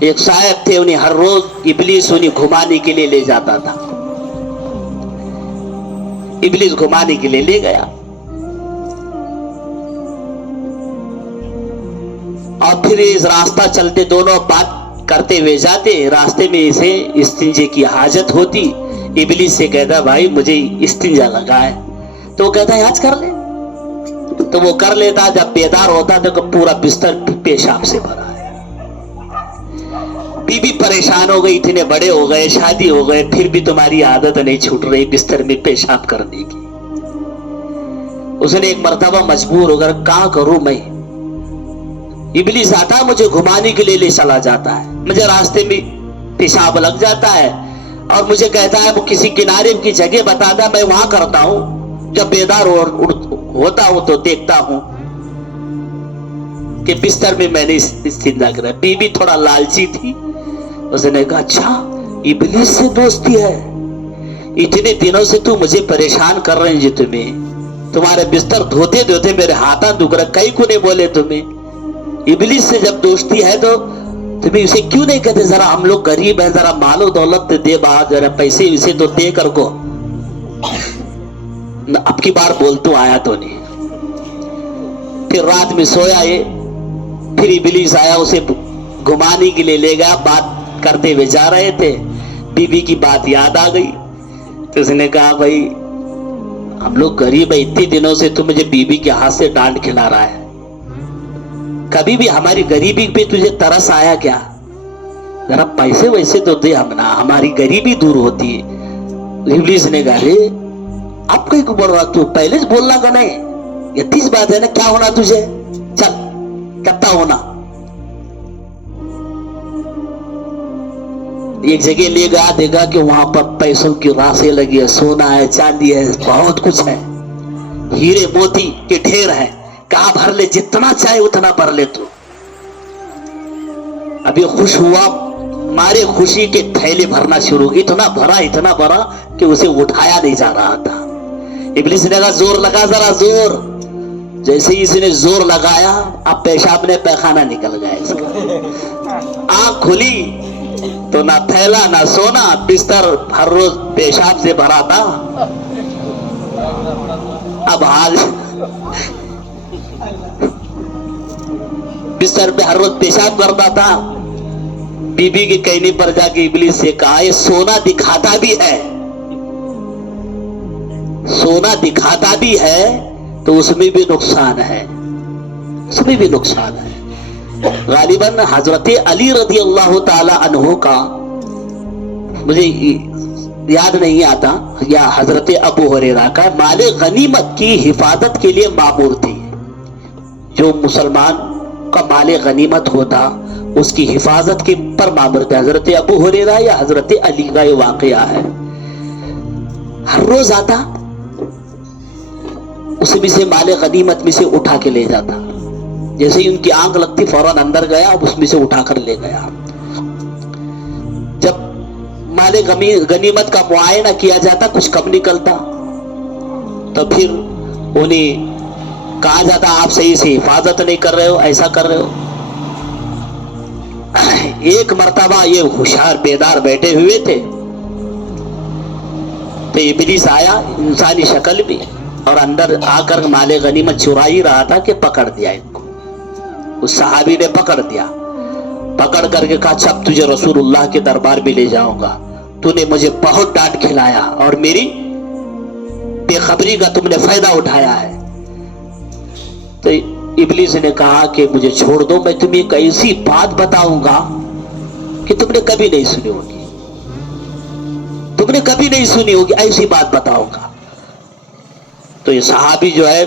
ایک صاحب تھے, انہیں ہر روز ابلیس انہیں گھمانے کے لیے لے جاتا تھا. ابلیس گھمانے کے لیے لے گیا اور پھر اس راستہ چلتے دونوں بات کرتے ہوئے جاتے. راستے میں اسے استنجے کی حاجت ہوتی. ابلیس سے کہتا بھائی مجھے استنجا لگا ہے. تو وہ کہتا ہے آج کر لے. تو وہ کر لیتا. جب بیدار ہوتا تو پورا بستر پیشاب سے بھرا ہے. بیوی پریشان ہو گئی, اتنے بڑے ہو گئے, شادی ہو گئے, پھر بھی تمہاری عادت نہیں چھوٹ رہی بستر میں پیشاب کرنے کی. اس نے ایک مرتبہ مجبور ہو کر کہاں کروں میں. ابلیس آتا مجھے گھمانے کے لیے لے چلا جاتا ہے, مجھے راستے میں پیشاب لگ جاتا ہے اور مجھے کہتا ہے وہ کسی کنارے کی جگہ بتا, میں وہاں کرتا ہوں. جب بیدار ہوتا ہوں تو دیکھتا ہوں کہ بستر میں میں نے استنجا کرا. بیوی تھوڑا لالچی تھی, اس نے کہا اچھا ابلیس سے دوستی ہے, اتنے دنوں سے تو مجھے پریشان کر رہے ہیں جی, تمہارے بستر دھوتے دھوتے میرے ہاتھاں دکھ رہا, کئی کو نہیں بولے تمہیں. ابلیس سے جب دوستی ہے تو تمہیں اسے کیوں نہیں کہتے ذرا ہم لوگ غریب ہیں, ذرا مال و دولت دے, بات ذرا پیسے اسے تو دے کر کو. اب کی بار بولتو آیا تو نہیں. پھر رات میں سویا یہ, پھر ابلیس آیا اسے گھمانے کے لیے لے گیا. بات کرتے ہوئے جا رہے تھے, بیوی کی بات یاد آ گئی تو اس نے کہا بھائی ہم لوگ غریب ہیں, اتنے دنوں سے تو مجھے بیوی کے ہاتھ سے ڈانٹ کھلا رہا ہے, کبھی بھی ہماری غریبی پہ تجھے ترس آیا کیا؟ ذرا پیسے ویسے تو دے, ہم نا ہماری غریبی دور ہوتی ہے. ابلیس نے کہا رے اب کہیں کو بول رہا, تو پہلے سے بولنا کا نہیں, یہ 30 بات ہے نا, کیا ہونا تجھے, چل کتا ہونا. ایک جگہ لے گیا, دیکھا کہ وہاں پر پیسوں کی راسیں لگی ہے, سونا ہے, چاندی ہے, بہت کچھ ہے, ہیرے موتی کے ڈھیر ہیں. کہاں بھر لے, جتنا چاہے اتنا بھر لے تو. ابھی خوش ہوا, مارے خوشی کے تھیلے بھرنا شروع کی, اتنا بھرا کہ اسے اٹھایا نہیں جا رہا تھا. ابلیس نے کہا زور لگا ذرا زور. جیسے ہی اس نے زور لگایا, اب پیشاب نے پیخانہ نکل گیا اس کا. آنکھ کھلی تو نہ تھیلا نہ سونا, بستر ہر روز پیشاب سے بھرا تھا. اب حال بستر پہ ہر روز پیشاب کرتا تھا. بیوی کے کہنے پر جا کے ابلیس سے کہا یہ سونا دکھاتا بھی ہے, سونا دکھاتا بھی ہے تو اس میں بھی نقصان ہے, اس میں بھی نقصان ہے. غالباً حضرت علی رضی اللہ تعالی عنہ کا مجھے یاد نہیں آتا, یا حضرت ابو ہریرہ کا, مال غنیمت کی حفاظت کے لیے مامور تھی. جو مسلمان کا مال غنیمت ہوتا اس کی حفاظت کے پر مامور تھے. حضرت ابو ہریرہ یا حضرت علی کا یہ واقعہ ہے. ہر روز آتا, اس میں سے مال غنیمت میں سے اٹھا کے لے جاتا. جیسے ہی ان کی آنکھ لگتی فوراً اندر گیا, اب اس میں سے اٹھا کر لے گیا. جب مال غنیمت کا معائنہ کیا جاتا, کچھ کم نکلتا تو پھر انہیں کہا جاتا آپ صحیح سے حفاظت نہیں کر رہے ہو, ایسا کر رہے ہو. ایک مرتبہ یہ ہوشیار بیدار بیٹھے ہوئے تھے تو ابلیس آیا انسانی شکل میں, اور اندر آ کر مال غنیمت چرا ہی رہا تھا کہ پکڑ دیا ان کو. اس صحابی نے پکڑ دیا, پکڑ کر کے کہا اچھا تجھے رسول اللہ کے دربار میں لے جاؤں گا, تو نے مجھے بہت ڈانٹ کھلایا اور میری بے خبری کا تم نے فائدہ اٹھایا ہے. تو ابلیس نے کہا کہ مجھے چھوڑ دو, میں تمہیں ایک ایسی بات بتاؤں گا کہ تم نے کبھی نہیں سنی ہوگی, تم نے کبھی نہیں سنی ہوگی, ایسی بات بتاؤں گا. تو یہ صحابی جو ہے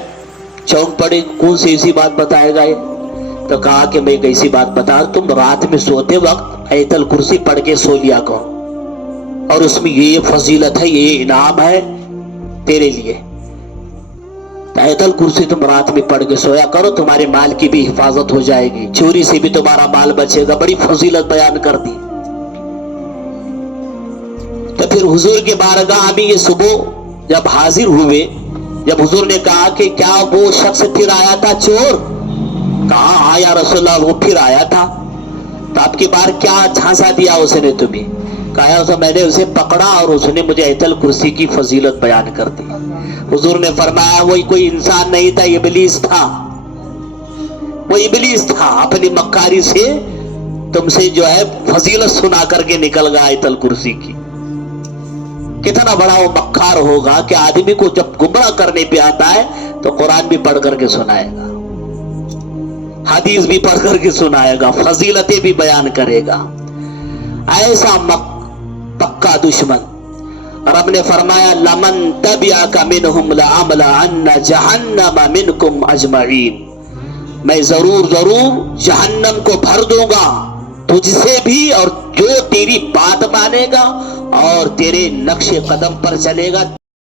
چونک پڑے, کون سی ایسی بات بتائے گا یہ؟ تو کہا کہ میں ایک ایسی بات بتا, تم رات میں سوتے وقت آیت الکرسی پڑھ کے سو لیا کرو, اور اس میں یہ فضیلت ہے, یہ انعام ہے تیرے لیے. آیت الکرسی تم رات میں پڑھ کے سویا کرو, تمہارے مال کی بھی حفاظت ہو جائے گی, چوری سے بھی تمہارا مال بچے گا. بڑی فضیلت بیان کر دی. تو پھر حضور کے بارگاہ میں یہ صبح جب حاضر ہوئے, جب حضور نے کہا کہ کیا وہ شخص پھر آیا تھا چور؟ کہا ہاں یا رسول اللہ وہ پھر آیا تھا. تو اب کی بار کیا جھانسا دیا اس نے تمہیں؟ کہا تو میں نے اسے پکڑا اور اس نے مجھے آیت الکرسی کی فضیلت بیان کر دی. حضور نے فرمایا وہی کوئی انسان نہیں تھا، ابلیس تھا. وہ ابلیس تھا، اپنی مکاری سے تم سے جو ہے فضیلت سنا کر کے نکل گیا آیت الکرسی کی. کتنا بڑا وہ مکار ہوگا کہ آدمی کو جب گمراہ کرنے پہ آتا ہے تو قرآن بھی پڑھ کر کے سنائے گا، حدیث بھی پڑھ کر کے سنائے گا، فضیلتیں بھی بیان کرے گا. ایسا پکا دشمن. رب نے فرمایا لمن تبعک منہم لأملأن جہنم منکم اجمعین، میں ضرور جہنم کو بھر دوں گا تجھ سے بھی اور جو تیری بات مانے گا اور تیرے نقش قدم پر چلے گا.